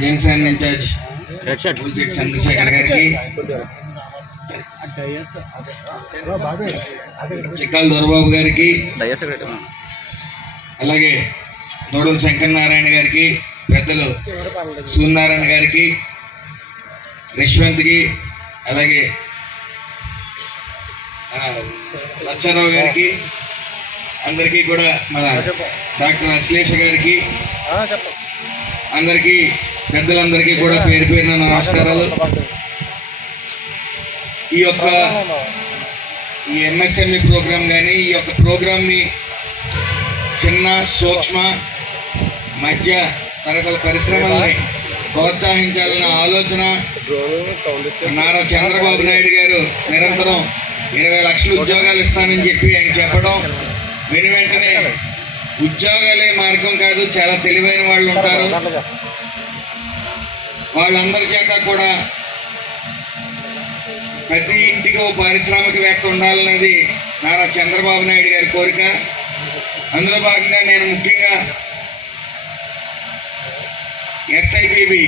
Janasena incharge Chandrasekhar గారికి. చిక్కాల దొరబాబు గారికి. అలాగే నోడల శంకర్ నారాయణ గారికి పెద్దలు సూర్యనారాయణ గారికి యశ్వంత్కి అలాగే లచ్చారావు గారికి అందరికీ కూడా మన డాక్టర్ అశ్లేష గారికి అందరికీ పెద్దలందరికీ కూడా పేరు పేరున నమస్కారాలు. ఈ యొక్క ఈ ఎంఎస్ఎంఈ ప్రోగ్రామ్ కానీ ఈ యొక్క ప్రోగ్రామ్ని చిన్న సూక్ష్మ మధ్య తరగతుల పరిశ్రమల్ని ప్రోత్సహించాలన్న ఆలోచన నారా చంద్రబాబు నాయుడు గారు నిరంతరం ఇరవై లక్షల ఉద్యోగాలు ఇస్తానని చెప్పి ఆయన చెప్పడం వెను వెంటనే ఉద్యోగాలే మార్గం కాదు చాలా తెలివైన వాళ్ళు ఉంటారు. వాళ్ళందరి చేత కూడా ప్రతి ఇంటికి ఓ పారిశ్రామికవేత్త ఉండాలన్నది నారా చంద్రబాబు నాయుడు గారి కోరిక. అందులో భాగంగా నేను ముఖ్యంగా ఎస్ఐపిబి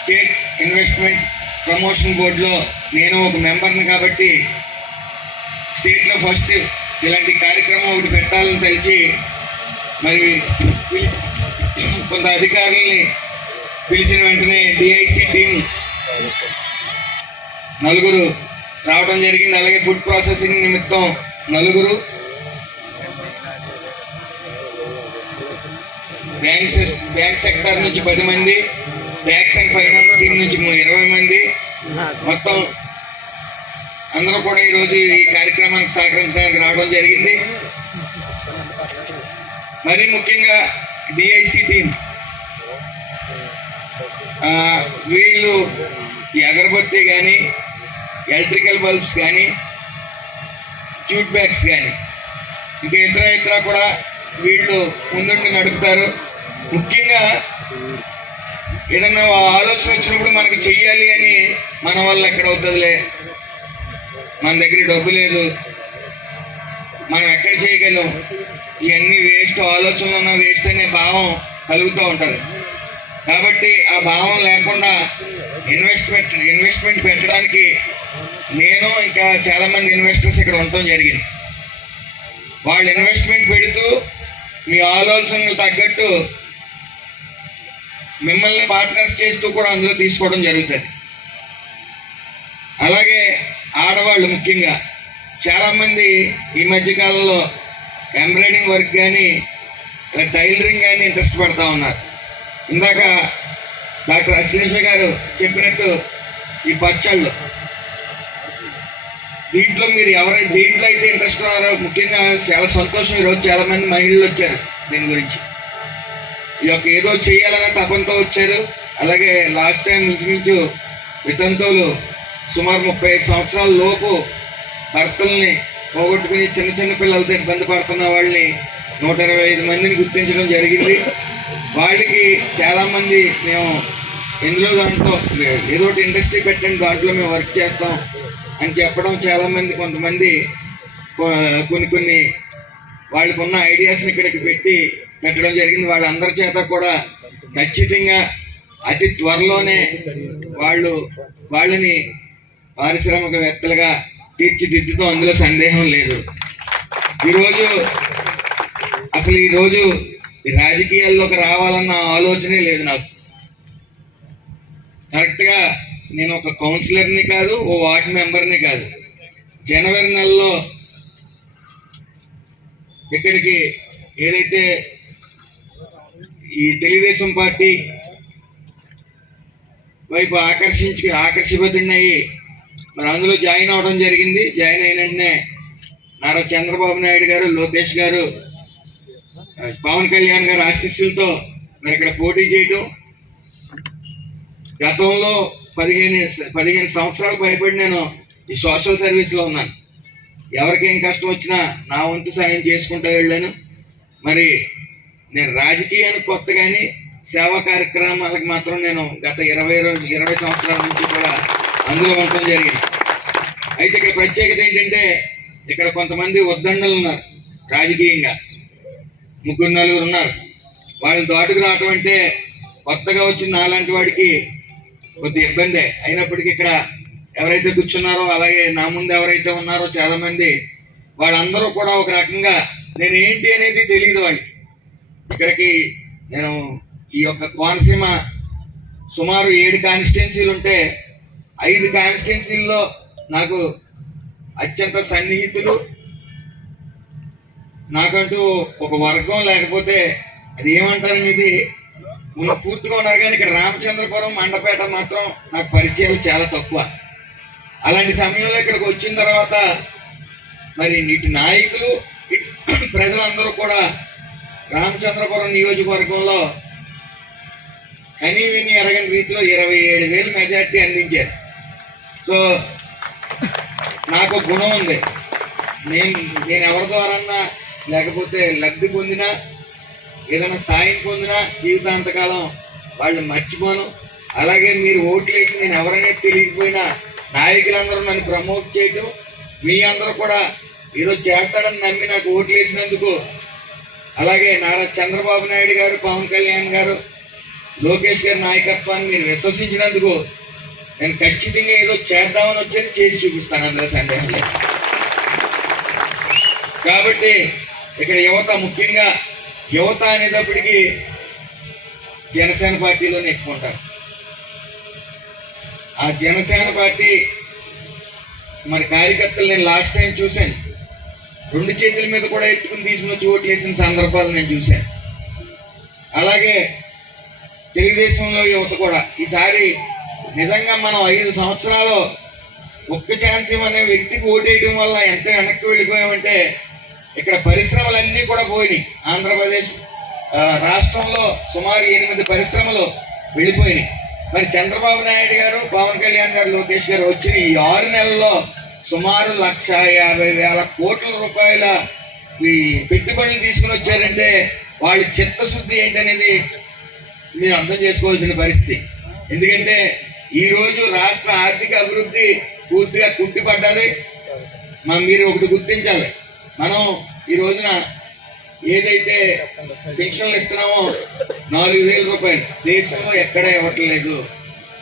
స్టేట్ ఇన్వెస్ట్మెంట్ ప్రమోషన్ బోర్డులో నేను ఒక మెంబర్ని కాబట్టి స్టేట్లో ఫస్ట్ ఇలాంటి కార్యక్రమం ఒకటి పెట్టాలని తెలిసి మరి కొంత అధికారుల్ని పిలిచిన వెంటనే డిఐసి టీం నలుగురు రావడం జరిగింది. అలాగే ఫుడ్ ప్రాసెసింగ్ నిమిత్తం నలుగురు బ్యాంక్ బ్యాంక్ సెక్టర్ నుంచి పది మంది ట్యాక్స్ అండ్ ఫైనాన్స్ టీం నుంచి ఇరవై మంది. మొత్తం అందరూ కూడా ఈరోజు ఈ కార్యక్రమానికి సహకరించడానికి రావడం జరిగింది. మరీ ముఖ్యంగా డిఐసి టీం. వీళ్ళు ఈ అగరబత్తి కానీ ఎలక్ట్రికల్ బల్బ్స్ కానీ జూట్ బ్యాగ్స్ కానీ ఇంకా ఇతర ఇతర కూడా వీళ్ళు ముందుండి నడుపుతారు. ముఖ్యంగా ఏదన్నా ఆలోచన వచ్చినప్పుడు మనకి చెయ్యాలి అని మన వల్ల ఎక్కడ అవుతుందిలే? మన దగ్గర డబ్బు లేదు. మనం ఎక్కడ చేయగలం? ఇవన్నీ వేస్ట్ ఆలోచనలు ఉన్న వేస్ట్ అనే భావం కలుగుతూ ఉంటుంది. కాబట్టి ఆ భావం లేకుండా ఇన్వెస్ట్మెంట్ ఇన్వెస్ట్మెంట్ పెట్టడానికి నేను ఇంకా చాలామంది ఇన్వెస్టర్స్ ఇక్కడ ఉండటం జరిగింది. వాళ్ళు ఇన్వెస్ట్మెంట్ పెడుతూ మీ ఆలోచనలు తగ్గట్టు మిమ్మల్ని పార్ట్నర్స్ చేస్తూ కూడా అందులో తీసుకోవడం జరుగుతుంది. అలాగే ఆడవాళ్ళు ముఖ్యంగా. చాలామంది ఈ మధ్యకాలంలో ఎంబ్రాయిడింగ్ వర్క్ కానీ ఇలా టైలరింగ్ కానీ ఇంట్రెస్ట్ పడతా ఉన్నారు. ఇందాక డాక్టర్ అశ్లేష గారు చెప్పినట్టు ఈ పచ్చళ్ళు. దీంట్లో మీరు ఎవరైనా దీంట్లో అయితే ఇంట్రెస్ట్ ఉన్నారో ముఖ్యంగా చాలా సంతోషం ఈరోజు చాలామంది మహిళలు వచ్చారు దీని గురించి. ఈ యొక్క ఏదో చేయాలనే తపంతో వచ్చారు. అలాగే లాస్ట్ టైం ఇంచుమించు వితంతువులు సుమారు ముప్పై ఐదు సంవత్సరాల లోపు భర్తల్ని పోగొట్టుకుని చిన్న చిన్న పిల్లలతో ఇబ్బంది పడుతున్న వాళ్ళని నూట ఇరవై ఐదు మందిని గుర్తించడం జరిగింది. వాళ్ళకి చాలామంది మేము ఎందులో దాంట్లో ఏదో ఒకటి ఇండస్ట్రీ పెట్టండి దాంట్లో మేము వర్క్ చేస్తాం అని చెప్పడం చాలామంది కొంతమంది కొన్ని కొన్ని వాళ్ళకు ఉన్న ఐడియాస్ని ఇక్కడికి పెట్టి పెట్టడం జరిగింది. వాళ్ళందరి చేత కూడా ఖచ్చితంగా అతి త్వరలోనే వాళ్ళు వాళ్ళని పారిశ్రామికవేత్తలుగా తీర్చిదిద్దుతో అందులో సందేహం లేదు. ఈరోజు అసలు ఈరోజు ఈ రాజకీయాల్లోకి రావాలన్న ఆలోచనే లేదు నాకు. కరెక్ట్గా నేను ఒక కౌన్సిలర్ని కాదు ఓ వార్డ్ మెంబర్ని కాదు. జనవరి నెలలో ఇక్కడికి ఏదైతే ఈ తెలుగుదేశం పార్టీ వైపు ఆకర్షించి ఆకర్షిపోతున్నాయి మరి అందులో జాయిన్ అవ్వడం జరిగింది. జాయిన్ అయిన వెంటనే నారా చంద్రబాబు నాయుడు గారు లోకేష్ గారు పవన్ కళ్యాణ్ గారు ఆశీస్సులతో మరి ఇక్కడ పోటీ చేయటం. గతంలో పదిహేను పదిహేను సంవత్సరాలు భయపడి నేను ఈ సోషల్ సర్వీస్లో ఉన్నాను. ఎవరికి కష్టం వచ్చినా నా వంతు సాయం చేసుకుంటూ వెళ్ళాను. మరి నేను రాజకీయానికి కొత్త కానీ సేవా కార్యక్రమాలకు మాత్రం నేను గత ఇరవై రోజు ఇరవై సంవత్సరాల నుంచి కూడా అందులో ఉండటం జరిగింది. అయితే ఇక్కడ ప్రత్యేకత ఏంటంటే ఇక్కడ కొంతమంది ఉద్దండలు ఉన్నారు రాజకీయంగా. ముగ్గురు నలుగురు ఉన్నారు. వాళ్ళని దాటుకు రావటం అంటే కొత్తగా వచ్చిన నాలాంటి వాడికి కొద్ది ఇబ్బందే. అయినప్పటికీ ఇక్కడ ఎవరైతే కూర్చున్నారో అలాగే నా ముందు ఎవరైతే ఉన్నారో చాలామంది వాళ్ళందరూ కూడా ఒక రకంగా నేను ఏంటి అనేది తెలియదు వాళ్ళకి. ఇక్కడికి నేను ఈ యొక్క కోనసీమ సుమారు ఏడు కాన్స్టిట్యున్సీలు ఉంటే ఐదు కాన్స్టిట్యున్సీల్లో నాకు అత్యంత సన్నిహితులు. నాకంటూ ఒక వర్గం లేకపోతే అది ఏమంటారు అనేది మనం పూర్తిగా ఉన్నారు కానీ ఇక్కడ రామచంద్రపురం మండపేట మాత్రం నాకు పరిచయాలు చాలా తక్కువ. అలాంటి సమయంలో ఇక్కడికి వచ్చిన తర్వాత మరి ఇటు నాయకులు ఇటు ప్రజలందరూ కూడా రామచంద్రపురం నియోజకవర్గంలో కనీవిని ఎరగని రీతిలో ఇరవై ఏడు వేలు మెజార్టీ అందించారు. సో నాకు గుణం ఉంది. నేను నేను ఎవరి ద్వారాన్నా లేకపోతే లబ్ధి పొందినా ఏదైనా సాయం పొందినా జీవితాంతకాలం వాళ్ళు మర్చిపోను. అలాగే మీరు ఓట్లు వేసి నేను ఎవరైనా తెలియకపోయినా నాయకులందరూ నన్ను ప్రమోట్ చేయటం మీ అందరూ కూడా ఈరోజు చేస్తాడని నమ్మి నాకు ఓట్లు వేసినందుకు అలాగే నారా చంద్రబాబు నాయుడు గారు పవన్ కళ్యాణ్ గారు లోకేష్ గారి నాయకత్వాన్ని మీరు విశ్వసించినందుకు నేను ఖచ్చితంగా ఏదో చేద్దామని వచ్చేది చేసి చూపిస్తాను అందులో సందేహం లేదు కాబట్టి ఇక్కడ యువత ముఖ్యంగా యువత అనేటప్పటికీ జనసేన పార్టీలోనే ఎక్కువ ఉంటారు. ఆ జనసేన పార్టీ మరి కార్యకర్తలు నేను లాస్ట్ టైం చూశాను. రెండు చేతుల మీద కూడా ఎత్తుకుని తీసుకుని వచ్చి ఓట్లు వేసిన సందర్భాలు నేను చూశాను. అలాగే తెలుగుదేశంలో యువత కూడా ఈసారి నిజంగా మనం ఐదు సంవత్సరాలు ఒక్క ఛాన్స్ అనే వ్యక్తికి ఓటేయడం వల్ల ఎంత వెనక్కి వెళ్ళిపోయామంటే ఇక్కడ పరిశ్రమలన్నీ కూడా పోయినాయి. ఆంధ్రప్రదేశ్ రాష్ట్రంలో సుమారు ఎనిమిది పరిశ్రమలు వెళ్ళిపోయినాయి. మరి చంద్రబాబు నాయుడు గారు పవన్ కళ్యాణ్ గారు లోకేష్ గారు వచ్చిన ఈ ఆరు నెలల్లో సుమారు లక్ష యాభై వేల కోట్ల రూపాయల ఈ పెట్టుబడులు తీసుకుని వచ్చారంటే వాళ్ళ చిత్తశుద్ధి ఏంటనేది మీరు అర్థం చేసుకోవాల్సిన పరిస్థితి. ఎందుకంటే ఈరోజు రాష్ట్ర ఆర్థిక అభివృద్ధి పూర్తిగా కుంటిపడ్డది. మనం మీరు ఒకటి గుర్తించాలి. మనం ఈ రోజున ఏదైతే పెన్షన్లు ఇస్తున్నామో నాలుగు వేల రూపాయలు దేశంలో ఎక్కడ ఇవ్వట్లేదు.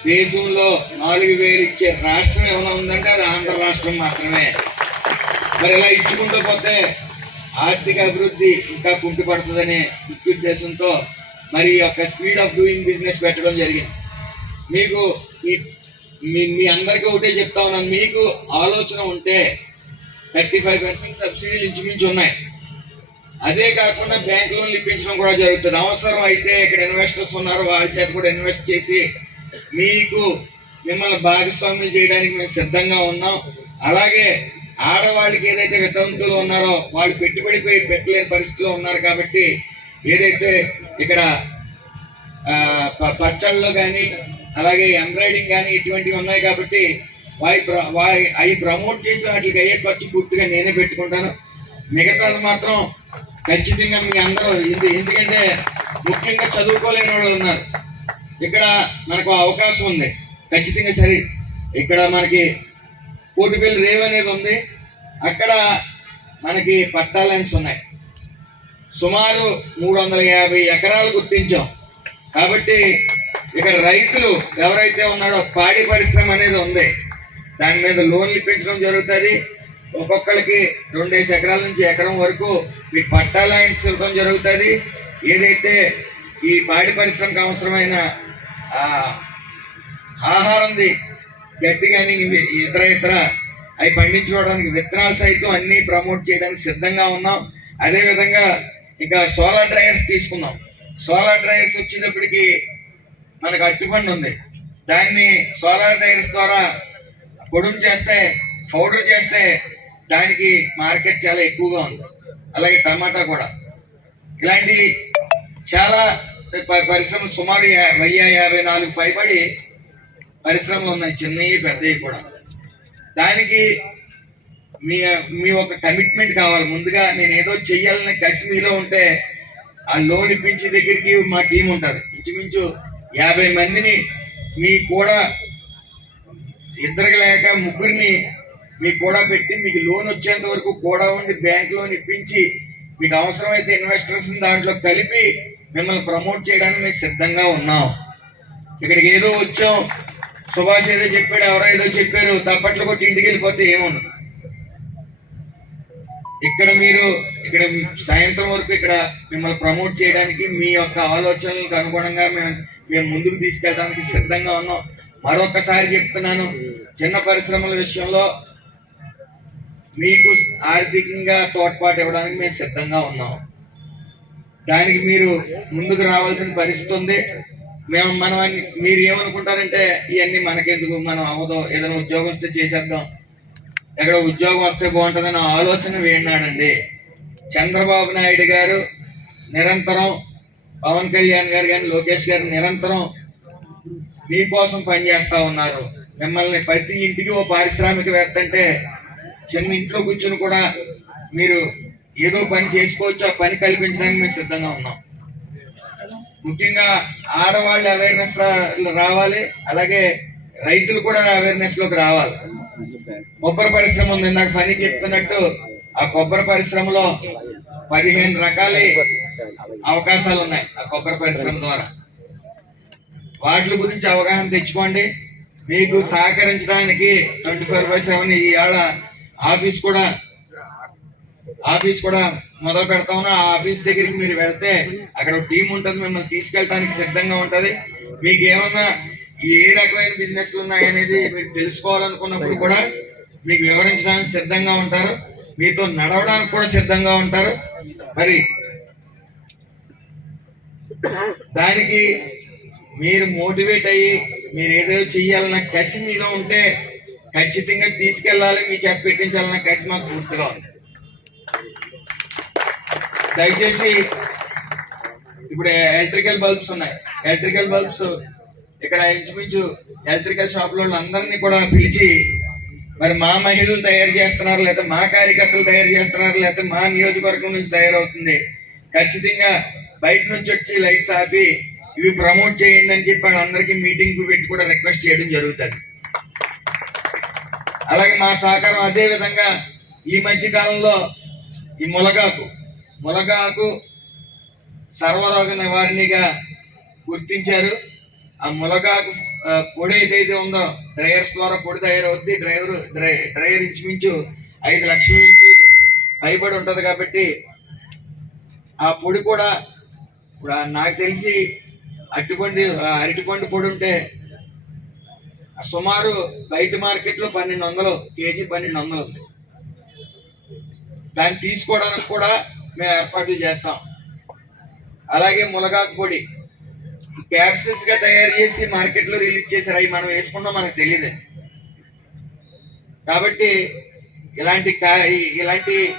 దేశంలో నాలుగు వేలు ఇచ్చే రాష్ట్రం ఏమైనా ఉందంటే అది ఆంధ్ర రాష్ట్రం మాత్రమే. మరి ఇలా ఇచ్చుకుంటూ పోతే ఆర్థిక అభివృద్ధి ఇంకా కుంటుపడుతుందనే ముఖ్యోద్దేశంతో మరి యొక్క స్పీడ్ ఆఫ్ డూయింగ్ బిజినెస్ పెట్టడం జరిగింది. మీకు ఈ మీ మీ అందరికీ ఒకటే చెప్తా ఉన్నాను. మీకు ఆలోచన ఉంటే థర్టీ ఫైవ్ పర్సెంట్ సబ్సిడీలు ఇంచుమించు ఉన్నాయి. అదే కాకుండా బ్యాంక్ లోన్లు ఇప్పించడం కూడా జరుగుతుంది. అవసరం అయితే ఇక్కడ ఇన్వెస్టర్స్ ఉన్నారు. వాళ్ళ చేత కూడా ఇన్వెస్ట్ చేసి మీకు మిమ్మల్ని భాగస్వాములు చేయడానికి మేము సిద్ధంగా ఉన్నాం. అలాగే ఆడవాళ్ళకి ఏదైతే వితంతులు ఉన్నారో వాళ్ళు పెట్టుబడి పె- పెట్టలేని పరిస్థితిలో ఉన్నారు కాబట్టి ఏదైతే ఇక్కడ ప- పచ్చళ్ళు కానీ అలాగే ఎంబ్రాయిడింగ్ కానీ ఇటువంటివి ఉన్నాయి కాబట్టి వాయి ప్ర- వాయి అవి ప్రమోట్ చేసి వాటికి అయ్యే ఖర్చు పూర్తిగా నేనే పెట్టుకుంటాను. మిగతాది మాత్రం ఖచ్చితంగా మీ అందరూ ఇది ఎందుకంటే ముఖ్యంగా చదువుకోలేని వాళ్ళు ఉన్నారు. ఇక్కడ మనకు అవకాశం ఉంది. ఖచ్చితంగా సరే. ఇక్కడ మనకి కోటిపల్లి రేవ్ అనేది ఉంది. అక్కడ మనకి పట్టా ల్యాండ్స్ ఉన్నాయి. సుమారు మూడు వందల యాభై ఎకరాలు గుర్తించాం. కాబట్టి ఇక్కడ రైతులు ఎవరైతే ఉన్నారో పాడి పరిశ్రమ అనేది ఉంది. దాని మీద లోన్లు ఇప్పించడం జరుగుతుంది. ఒక్కొక్కరికి రెండేసి ఎకరాల నుంచి ఎకరం వరకు మీకు పట్టా ఇవ్వడం జరుగుతుంది. ఏదైతే ఈ పాడి పరిశ్రమకు అవసరమైన ఆహారంది గడ్డి కానీ ఇతర ఇతర అవి పండించుకోవడానికి విత్తనాలు సైతం అన్నీ ప్రమోట్ చేయడానికి సిద్ధంగా ఉన్నాం. అదేవిధంగా ఇంకా సోలార్ డ్రైయర్స్ తీసుకున్నాం. సోలార్ డ్రైయర్స్ వచ్చేటప్పటికి మనకు అట్టిపండు ఉంది. దాన్ని సోలార్ టైర్స్ ద్వారా పొడుము చేస్తే పౌడర్ చేస్తే దానికి మార్కెట్ చాలా ఎక్కువగా ఉంది. అలాగే టమాటా కూడా. ఇలాంటి చాలా ప- పరిశ్రమలు సుమారు వెయ్యి యాభై నాలుగు పైబడి పరిశ్రమలు ఉన్నాయి చిన్నవి పెద్దవి కూడా. దానికి మీ మీ ఒక కమిట్మెంట్ కావాలి. ముందుగా నేను ఏదో చెయ్యాలని కసి మీలో ఉంటే ఆ లోన్ ఇప్పించే దగ్గరికి మా టీం ఉంటుంది. ఇంచుమించు యాభై మందిని మీ కూడా ఇద్దరికి లేక ముగ్గురిని మీకు కూడా పెట్టి మీకు లోన్ వచ్చేంత వరకు కూడా ఉండి బ్యాంక్ లోన్ ఇప్పించి మీకు అవసరమైతే ఇన్వెస్టర్స్ దాంట్లో కలిపి మిమ్మల్ని ప్రమోట్ చేయడానికి మేము సిద్ధంగా ఉన్నాం. ఇక్కడికి ఏదో వచ్చాం. సుభాష్ ఏదో చెప్పాడు ఎవరో ఏదో చెప్పారు. తప్పట్లు కొట్టి ఇంటికి వెళ్ళిపోతే ఏముండదు. ఇక్కడ మీరు ఇక్కడ సాయంత్రం వరకు ఇక్కడ మిమ్మల్ని ప్రమోట్ చేయడానికి మీ యొక్క ఆలోచనలకు అనుగుణంగా మేము మేము ముందుకు తీసుకెళ్ళడానికి సిద్ధంగా ఉన్నాం. మరొకసారి చెప్తున్నాను చిన్న పరిశ్రమల విషయంలో మీకు ఆర్థికంగా తోడ్పాటు ఇవ్వడానికి మేము సిద్ధంగా ఉన్నాం. దానికి మీరు ముందుకు రావాల్సిన పరిస్థితి ఉంది. మేము మనం అన్ని- మీరు ఏమనుకుంటారంటే ఇవన్నీ మనకెందుకు మనం అవ్వదు ఏదైనా ఉద్యోగం వస్తే చేసేద్దాం. ఎక్కడ ఉద్యోగం వస్తే బాగుంటుందన్న ఆలోచన వేడినాడండి. చంద్రబాబు నాయుడు గారు నిరంతరం పవన్ కళ్యాణ్ గారు కానీ లోకేష్ గారు నిరంతరం మీకోసం పనిచేస్తూ ఉన్నారు. మిమ్మల్ని ప్రతి ఇంటికి ఓ పారిశ్రామికవేత్త అంటే చిన్న ఇంట్లో కూర్చుని కూడా మీరు ఏదో పని చేసుకోవచ్చు ఆ పని కల్పించడానికి మేము సిద్ధంగా ఉన్నాం. ముఖ్యంగా ఆడవాళ్ళు అవేర్నెస్ రావాలి అలాగే రైతులు కూడా అవేర్నెస్లోకి రావాలి. కొబ్బరి పరిశ్రమ ఉంది. నాకు పని చెప్తున్నట్టు ఆ కొబ్బరి పరిశ్రమలో పదిహేను రకాల అవకాశాలు ఉన్నాయి ఆ కొబ్బరి పరిశ్రమ ద్వారా. వాటి గురించి అవగాహన తెచ్చుకోండి. మీకు సహకరించడానికి ట్వంటీ ఫోర్ బై సెవెన్ ఈ ఏడ ఆఫీస్ కూడా ఆఫీస్ కూడా మొదలు పెడతాము ఆ ఆఫీస్ దగ్గరికి మీరు వెళ్తే అక్కడ టీం ఉంటుంది. మిమ్మల్ని తీసుకెళ్ళడానికి సిద్ధంగా ఉంటుంది. మీకు ఏమన్నా ఏ రకమైన బిజినెస్లు ఉన్నాయి అనేది మీరు తెలుసుకోవాలనుకున్నప్పుడు కూడా మీకు వివరించడానికి సిద్ధంగా ఉంటారు. మీతో నడవడానికి కూడా సిద్ధంగా ఉంటారు. మరి దానికి మీరు మోటివేట్ అయ్యి మీరు ఏదో చెయ్యాలన్న కసి మీలో ఉంటే ఖచ్చితంగా తీసుకెళ్ళాలి. మీ చేత పెట్టించాలన్న కసి మాకు పూర్తిగా ఉంది దయచేసి ఇప్పుడు ఎలక్ట్రికల్ బల్బ్స్ ఉన్నాయి. ఎలక్ట్రికల్ బల్బ్స్ ఇక్కడ ఇంచుమించు ఎలక్ట్రికల్ షాప్ అందరినీ కూడా పిలిచి మరి మా మహిళలు తయారు చేస్తున్నారు లేదా మా కార్యకర్తలు తయారు చేస్తున్నారు లేకపోతే మా నియోజకవర్గం నుంచి తయారవుతుంది. ఖచ్చితంగా బయట నుంచి వచ్చి లైట్స్ ఆపి ఇవి ప్రమోట్ చేయండి అని చెప్పి అందరికీ మీటింగ్ పెట్టి కూడా రిక్వెస్ట్ చేయడం జరుగుతుంది. అలాగే మా సహకారం అదే విధంగా ఈ మధ్య కాలంలో ఈ ములగాకు ములగాకు సర్వరోగ నివారణగా గుర్తించారు. ఆ ములగాకు పొడి ఏదైతే ఉందో డ్రైయర్స్ ద్వారా పొడి తయారవుద్ది. డ్రైవర్ డ్రై డ్రైవర్ ఇంచుమించు ఐదు లక్షల నుంచి పైబడి ఉంటుంది కాబట్టి ఆ పొడి కూడా ఇప్పుడు నాకు తెలిసి అరటిపండు అరటిపండు పొడి ఉంటే సుమారు బయట మార్కెట్లో పన్నెండు వందలు కేజీ పన్నెండు వందలు ఉంది. దాన్ని తీసుకోవడానికి కూడా మేము ఏర్పాట్లు చేస్తాం. అలాగే మునగాకు పొడి. క్యాప్సూల్స్గా తయారు చేసి మార్కెట్లో రిలీజ్ చేశారు. అవి మనం వేసుకున్నాం మనకు తెలియదు కాబట్టి ఇలాంటి కా- ఇలాంటి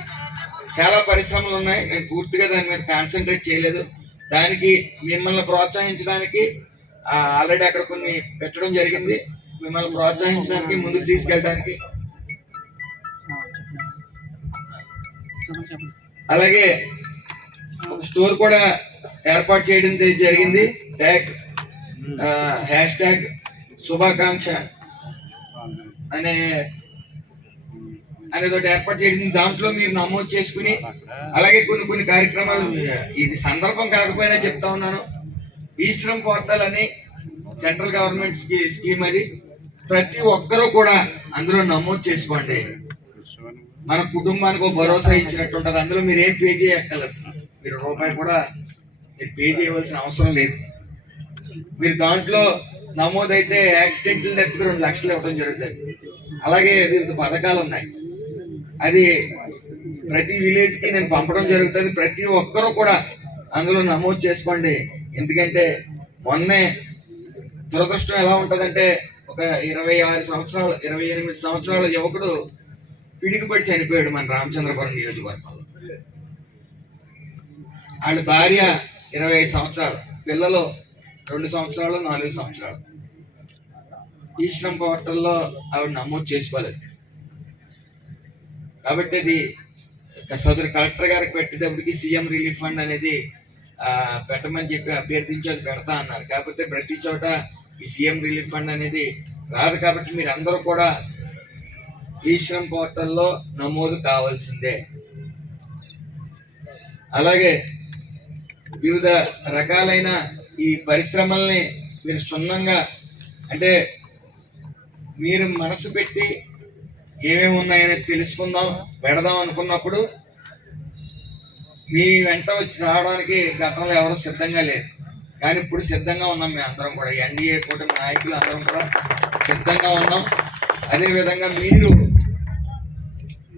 చాలా పరిశ్రమలు ఉన్నాయి. నేను పూర్తిగా దాని మీద కాన్సన్ట్రేట్ చేయలేదు. దానికి మిమ్మల్ని ప్రోత్సహించడానికి ఆల్రెడీ అక్కడ కొన్ని పెట్టడం జరిగింది. మిమ్మల్ని ప్రోత్సహించడానికి ముందుకు తీసుకెళ్ళడానికి. అలాగే ఒక స్టోర్ కూడా ఏర్పాటు చేయడం జరిగింది. ట్యాగ్ హ్యాష్ ట్యాగ్ శుభాకాంక్ష. అనే అనేది ఒకటి ఏర్పాటు చేసింది దాంట్లో మీరు నమోదు చేసుకుని అలాగే కొన్ని కొన్ని కార్యక్రమాలు ఇది సందర్భం కాకపోయినా చెప్తా ఉన్నాను. ఈ శ్రమ్ పోర్టల్ అని సెంట్రల్ గవర్నమెంట్ స్కీ- స్కీమ్ అది. ప్రతి ఒక్కరూ కూడా అందులో నమోదు చేసుకోండి. మన కుటుంబానికి ఒక భరోసా ఇచ్చినట్టు ఉంటుంది. అందులో మీరు ఏం పే చేయక్కర్లేదు. మీరు రూపాయి కూడా మీరు పే చేయవలసిన అవసరం లేదు. మీరు దాంట్లో నమోదైతే యాక్సిడెంట్లు డెత్ రెండు లక్షలు ఇవ్వడం జరుగుతుంది. అలాగే వివిధ పథకాలు ఉన్నాయి. అది ప్రతి విలేజ్కి నేను పంపడం జరుగుతుంది. ప్రతి ఒక్కరూ కూడా అందులో నమోదు చేసుకోండి. ఎందుకంటే మొన్నే దురదృష్టం ఎలా ఉంటుందంటే ఒక ఇరవై ఆరు సంవత్సరాలు ఇరవై ఎనిమిది సంవత్సరాల యువకుడు పిడికిపడి చనిపోయాడు మన రామచంద్రపురం నియోజకవర్గంలో. వాళ్ళ భార్య ఇరవై ఐదు సంవత్సరాలు. పిల్లలు రెండు సంవత్సరాలు నాలుగు సంవత్సరాలు. ఈ శ్రమ్ పోర్టల్లో ఆవిడ నమోదు చేసుకోలేదు. కాబట్టి అది సోదరి కలెక్టర్ గారికి పెట్టేటప్పటికి సీఎం రిలీఫ్ ఫండ్ అనేది పెట్టమని చెప్పి అభ్యర్థించి అది పెడతా అన్నారు. కాకపోతే ప్రతి చోట ఈ సీఎం రిలీఫ్ ఫండ్ అనేది రాదు కాబట్టి మీరు అందరూ కూడా ఈ శ్రమ్ పోర్టల్లో నమోదు కావాల్సిందే. అలాగే వివిధ రకాలైన ఈ పరిశ్రమల్ని మీరు క్షుణ్ణంగా అంటే మీరు మనసు పెట్టి ఏమేమి ఉన్నాయని తెలుసుకుందాం పెడదాం అనుకున్నప్పుడు మీ వెంట వచ్చి రావడానికి గతంలో ఎవరు సిద్ధంగా లేరు. కానీ ఇప్పుడు సిద్ధంగా ఉన్నాం మేము అందరం కూడా. ఎన్డీఏ కూటమి నాయకులు అందరం కూడా సిద్ధంగా ఉన్నాం. అదేవిధంగా మీరు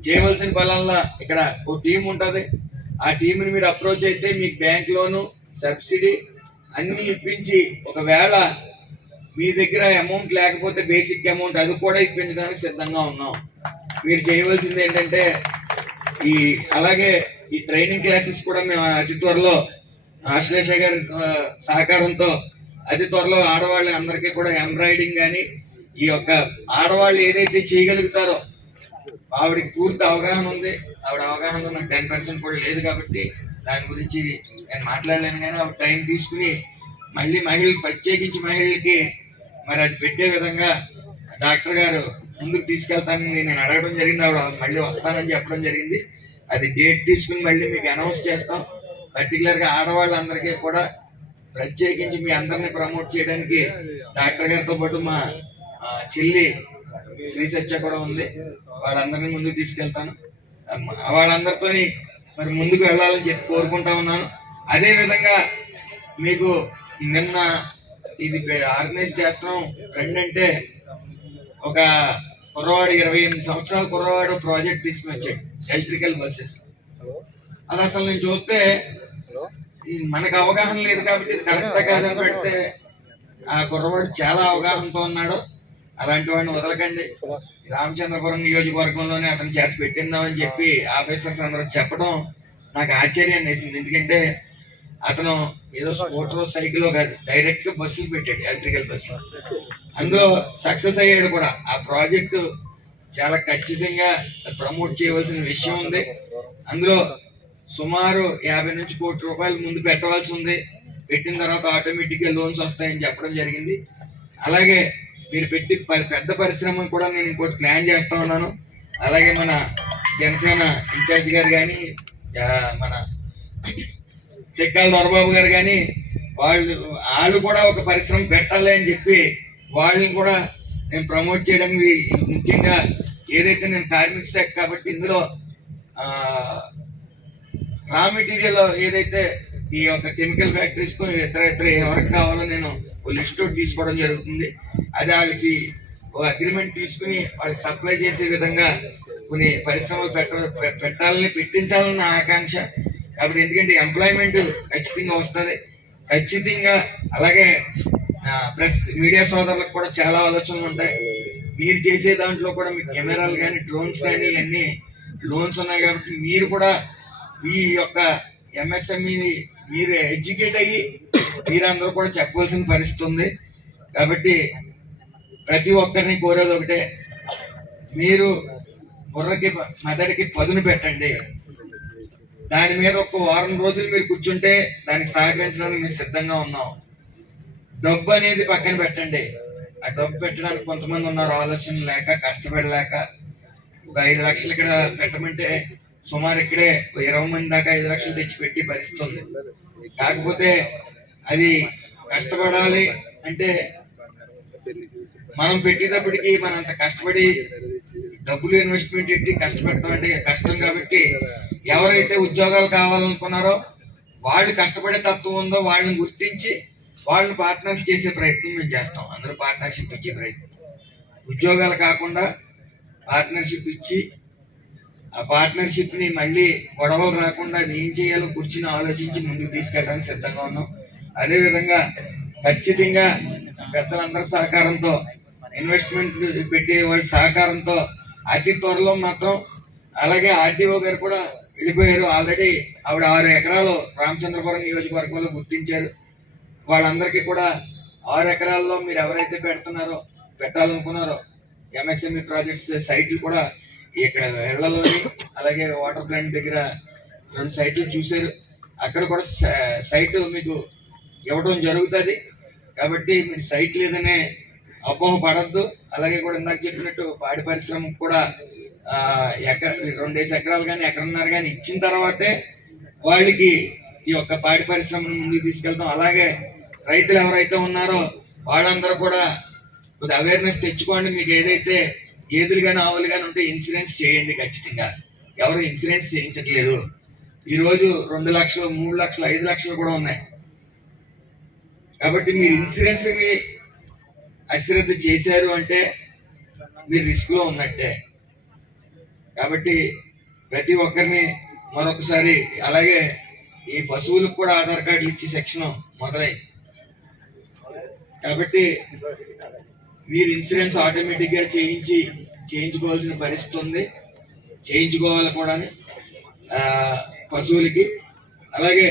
చేయవలసిన బలంలో ఇక్కడ ఒక టీం ఉంటుంది. ఆ టీంని మీరు అప్రోచ్ అయితే మీకు బ్యాంక్ లోను సబ్సిడీ అన్నీ ఇప్పించి ఒకవేళ మీ దగ్గర అమౌంట్ లేకపోతే బేసిక్ అమౌంట్ అది కూడా ఇప్పించడానికి సిద్ధంగా ఉన్నాం. మీరు చేయవలసింది ఏంటంటే ఈ అలాగే ఈ ట్రైనింగ్ క్లాసెస్ కూడా మేము అతి త్వరలో ఆశ్లేష గారి సహకారంతో అతి త్వరలో ఆడవాళ్ళ అందరికీ కూడా ఎంబ్రాయిడింగ్ కానీ ఈ యొక్క ఆడవాళ్ళు ఏదైతే చేయగలుగుతారో ఆవిడకి పూర్తి అవగాహన ఉంది. ఆవిడ అవగాహనలో నాకు టెన్ పర్సెంట్ కూడా లేదు కాబట్టి దాని గురించి నేను మాట్లాడలేను కానీ ఒక టైం తీసుకుని మళ్ళీ మహిళలు ప్రత్యేకించి మహిళలకి మరి అది పెట్టే విధంగా డాక్టర్ గారు ముందుకు తీసుకెళ్తానని నేను అడగడం జరిగింది. ఆవిడ మళ్ళీ వస్తానని చెప్పడం జరిగింది. అది డేట్ తీసుకుని మళ్ళీ మీకు అనౌన్స్ చేస్తాం. పర్టికులర్గా ఆడవాళ్ళందరికీ కూడా ప్రత్యేకించి మీ అందరిని ప్రమోట్ చేయడానికి డాక్టర్ గారితో పాటు మా చెల్లి శ్రీ సత్య కూడా ఉంది. వాళ్ళందరినీ ముందుకు తీసుకెళ్తాను. వాళ్ళందరితోని మరి ముందుకు వెళ్ళాలని చెప్పి కోరుకుంటా ఉన్నాను. అదే విధంగా మీకు నిన్న ఇది ఆర్గనైజ్ చేస్తున్నాం ఫ్రెండ్ అంటే ఒక కుర్రవాడు ఇరవై ఎనిమిది సంవత్సరాల కుర్రవాడు ప్రాజెక్ట్ తీసుకుని వచ్చాడు ఎలక్ట్రికల్ బస్సెస్. అది అసలు నేను చూస్తే ఈ మనకు అవగాహన లేదు కాబట్టి ఇది కరెక్ట్ కాదని పెడితే ఆ కుర్రవాడు చాలా అవగాహనతో ఉన్నాడు. అలాంటి వాడిని వదలకండి. రామచంద్రపురం నియోజకవర్గంలోనే అతను చేత పెట్టిందామని చెప్పి ఆఫీసర్స్ అందరూ చెప్పడం నాకు ఆశ్చర్యాన్ని వేసింది. ఎందుకంటే అతను ఏదో స్కూటర్ సైకిల్ కాదు డైరెక్ట్గా బస్సులు పెట్టాడు ఎలక్ట్రికల్ బస్సు అందులో సక్సెస్ అయ్యాడు కూడా. ఆ ప్రాజెక్టు చాలా ఖచ్చితంగా ప్రమోట్ చేయవలసిన విషయం ఉంది. అందులో సుమారు యాభై నుంచి కోటి రూపాయలు ముందు పెట్టవలసి ఉంది. పెట్టిన తర్వాత ఆటోమేటిక్గా లోన్స్ వస్తాయని చెప్పడం జరిగింది. అలాగే మీరు పెట్టి పెద్ద పరిశ్రమ కూడా నేను ఇంకోటి ప్లాన్ చేస్తా ఉన్నాను. అలాగే మన జనసేన ఇన్ఛార్జ్ గారు కానీ మన చెక్కాల దొరబాబు గారు కానీ వాళ్ళు వాళ్ళు కూడా ఒక పరిశ్రమ పెట్టాలి అని చెప్పి వాళ్ళని కూడా నేను ప్రమోట్ చేయడానికి ముఖ్యంగా ఏదైతే నేను కార్మిక శాఖ కాబట్టి ఇందులో రా మెటీరియల్ ఏదైతే ఈ యొక్క కెమికల్ ఫ్యాక్టరీస్ ఇతర ఇతర ఎవరికి కావాలో నేను లిస్ట్ అవుట్ తీసుకోవడం జరుగుతుంది. అది వాళ్ళకి ఓ అగ్రిమెంట్ తీసుకుని వాళ్ళకి సప్లై చేసే విధంగా కొన్ని పరిశ్రమలు పెట్ట పె- పెట్టాలని పెట్టించాలని నా ఆకాంక్ష. కాబట్టి ఎందుకంటే ఎంప్లాయ్మెంట్ ఖచ్చితంగా వస్తుంది. ఖచ్చితంగా అలాగే ప్రెస్ మీడియా సోదరులకు కూడా చాలా ఆలోచనలు ఉంటాయి. మీరు చేసే దాంట్లో కూడా మీ కెమెరాలు కానీ డ్రోన్స్ కానీ ఇవన్నీ లోన్స్ ఉన్నాయి కాబట్టి మీరు కూడా ఈ యొక్క ఎంఎస్ఎంఈని మీరు ఎడ్యుకేట్ అయ్యి మీరందరూ కూడా చెప్పవలసిన పరిస్థితి ఉంది. కాబట్టి ప్రతి ఒక్కరిని కోరేది ఒకటే. మీరు బుర్రకి మెదడికి పదును పెట్టండి. దాని మీద ఒక వారం రోజులు మీరు కూర్చుంటే దానికి సహకరించడానికి మేము సిద్ధంగా ఉన్నాం. డబ్బు అనేది పక్కన పెట్టండి. ఆ డబ్బు పెట్టడానికి కొంతమంది ఉన్నారు. ఆలోచన లేక కష్టపడలేక. ఒక ఐదు లక్షలు ఇక్కడ పెట్టమంటే సుమారు ఇక్కడే ఒక ఇరవై మంది దాకా ఐదు లక్షలు తెచ్చి పెట్టి పరిస్థితి కాకపోతే అది కష్టపడాలి అంటే మనం పెట్టేటప్పటికి మనం అంత కష్టపడి డబ్బులు ఇన్వెస్ట్మెంట్ పెట్టి కష్టపడటం అంటే కష్టం కాబట్టి ఎవరైతే ఉద్యోగాలు కావాలనుకున్నారో వాళ్ళు కష్టపడే తత్వం ఉందో వాళ్ళని గుర్తించి వాళ్ళని పార్ట్నర్స్ చేసే ప్రయత్నం మేము చేస్తాం. అందరూ పార్ట్నర్షిప్ ఇచ్చే ప్రయత్నం. ఉద్యోగాలు కాకుండా పార్ట్నర్షిప్ ఇచ్చి ఆ పార్ట్నర్షిప్ని మళ్ళీ గొడవలు రాకుండా అది ఏం చేయాలో కూర్చుని ఆలోచించి ముందుకు తీసుకెళ్ళడానికి సిద్ధంగా ఉన్నాం. అదే విధంగా ఖచ్చితంగా పెద్దలందరి సహకారంతో ఇన్వెస్ట్మెంట్ పెట్టే వాళ్ళ సహకారంతో అతి త్వరలో మాత్రం అలాగే ఆర్డీఓ గారు కూడా వెళ్ళిపోయారు. ఆల్రెడీ ఆవిడ ఆరు ఎకరాలు రామచంద్రపురం నియోజకవర్గంలో గుర్తించారు. వాళ్ళందరికీ కూడా ఆరు ఎకరాల్లో మీరు ఎవరైతే పెడుతున్నారో పెట్టాలనుకున్నారో ఎంఎస్ఎంఈ ప్రాజెక్ట్స్ సైట్లు కూడా ఇక్కడ ఇళ్ళలోని అలాగే వాటర్ ప్లాంట్ దగ్గర రెండు సైట్లు చూశారు. అక్కడ కూడా స- సైట్ మీకు ఇవ్వడం జరుగుతుంది. కాబట్టి మీరు సైట్ లేదనే అపోహ పడద్దు. అలాగే కూడా ఇందాక చెప్పినట్టు పాడి పరిశ్రమకు కూడా ఎకర రెండేసి ఎకరాలు కానీ ఎకరన్నర కానీ ఇచ్చిన తర్వాతే వాళ్ళకి ఈ యొక్క పాడి పరిశ్రమను ముందుకు తీసుకెళ్తాం. అలాగే రైతులు ఎవరైతే ఉన్నారో వాళ్ళందరూ కూడా కొద్ది అవేర్నెస్ తెచ్చుకోండి. మీకు ఏదైతే గేదెలు కానీ ఆవులు కానీ ఉంటే ఇన్సూరెన్స్ చేయండి ఖచ్చితంగా. ఎవరు ఇన్సూరెన్స్ చేయించట్లేదు. ఈరోజు రెండు లక్షలు మూడు లక్షలు ఐదు లక్షలు కూడా ఉన్నాయి. కాబట్టి మీరు ఇన్సూరెన్స్ని అశ్రద్ధ చేశారు అంటే మీరు రిస్క్లో ఉన్నట్టే. కాబట్టి ప్రతి ఒక్కరిని మరొకసారి అలాగే ఈ పశువులకు కూడా ఆధార్ కార్డులు ఇచ్చే సెక్షన్ మొదలైంది. కాబట్టి మీరు ఇన్సూరెన్స్ ఆటోమేటిక్గా చేయించి చేయించుకోవాల్సిన పరిస్థితి ఉంది. చేయించుకోవాలి కూడా పశువులకి. అలాగే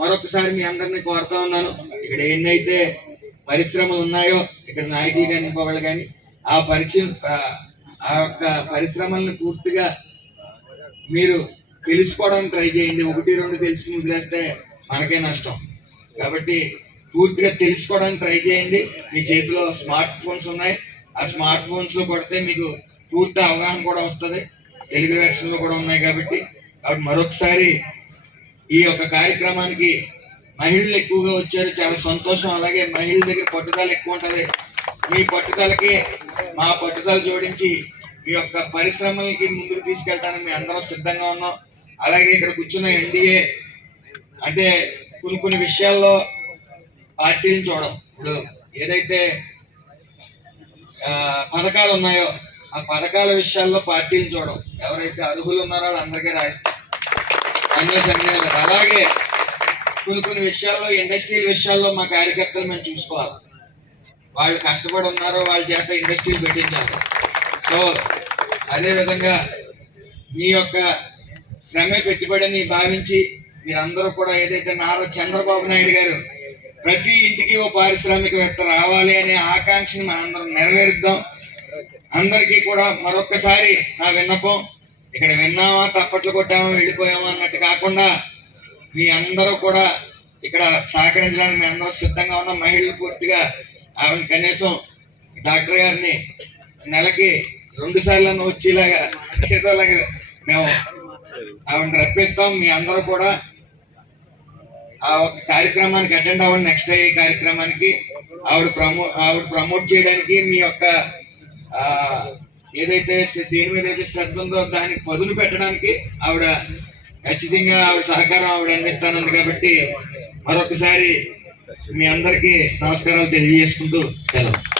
మరొకసారి మీ అందరినీ కోరుతా ఉన్నాను. ఇక్కడ ఎన్నైతే పరిశ్రమలు ఉన్నాయో ఇక్కడ నాయకులు కానీ ఇంకోవాళ్ళు కానీ ఆ పరీక్ష ఆ యొక్క పరిశ్రమలను పూర్తిగా మీరు తెలుసుకోవడానికి ట్రై చేయండి. ఒకటి రెండు తెలుసుకుని వదిలేస్తే మనకే నష్టం. కాబట్టి పూర్తిగా తెలుసుకోవడానికి ట్రై చేయండి. మీ చేతిలో స్మార్ట్ ఫోన్స్ ఉన్నాయి. ఆ స్మార్ట్ ఫోన్స్ కొడితే మీకు పూర్తి అవగాహన కూడా వస్తుంది. తెలుగు వెర్షన్ కూడా ఉన్నాయి కాబట్టి. కాబట్టి మరొకసారి ఈ యొక్క కార్యక్రమానికి మహిళలు ఎక్కువగా వచ్చారు చాలా సంతోషం. అలాగే మహిళల దగ్గర పట్టుదల ఎక్కువ ఉంటుంది. మీ పట్టుదలకి మా పట్టుదల జోడించి మీ యొక్క పరిశ్రమలకి ముందుకు తీసుకెళ్ళడానికి మేము అందరం సిద్ధంగా ఉన్నాం. అలాగే ఇక్కడ కూర్చున్న ఎన్డీఏ అంటే కొన్ని కొన్ని విషయాల్లో పార్టీని చూడం. ఇప్పుడు ఏదైతే పథకాలు ఉన్నాయో ఆ పథకాల విషయాల్లో పార్టీలు చూడం. ఎవరైతే అర్హులు ఉన్నారో వాళ్ళందరికీ రాయిస్తాం. అందులో సందేహం అలాగే కొన్ని కొన్ని విషయాల్లో ఇండస్ట్రియల్ విషయాల్లో మా కార్యకర్తలు మేము చూసుకోవాలి. వాళ్ళు కష్టపడి ఉన్నారో వాళ్ళ చేత ఇండస్ట్రీలు పెట్టించాలి. సో అదేవిధంగా మీ యొక్క శ్రమ పెట్టుబడిని భావించి మీరందరూ కూడా ఏదైతే నారా చంద్రబాబు నాయుడు గారు ప్రతి ఇంటికి ఓ పారిశ్రామికవేత్త రావాలి అనే ఆకాంక్షని మనందరం నెరవేరుద్దాం. అందరికీ కూడా మరొకసారి నా విన్నపం ఇక్కడ విన్నామా తప్పట్లు కొట్టామా వెళ్ళిపోయామా అన్నట్టు కాకుండా మీ అందరూ కూడా ఇక్కడ సహకరించడానికి మీ అందరూ సిద్ధంగా ఉన్న మహిళలు పూర్తిగా ఆవిడ కనీసం డాక్టర్ గారిని నెలకి రెండు సార్లు వచ్చేలాగా ఏదోలాగా మేము ఆవిడ రప్పిస్తాం. మీ అందరూ కూడా ఆ ఒక కార్యక్రమానికి అటెండ్ అవ్వండి నెక్స్ట్ అయ్యే కార్యక్రమానికి ఆవిడ ప్రమో ఆవిడ ప్రమోట్ చేయడానికి మీ యొక్క ఏదైతే దేని మీద అయితే శ్రద్ధ ఉందో దానికి పదును పెట్టడానికి ఆవిడ ఖచ్చితంగా ఆవిడ సహకారం ఆవిడ అందిస్తానుంది కాబట్టి మరొకసారి మీ అందరికీ నమస్కారాలు తెలియజేసుకుంటూ సెలవు.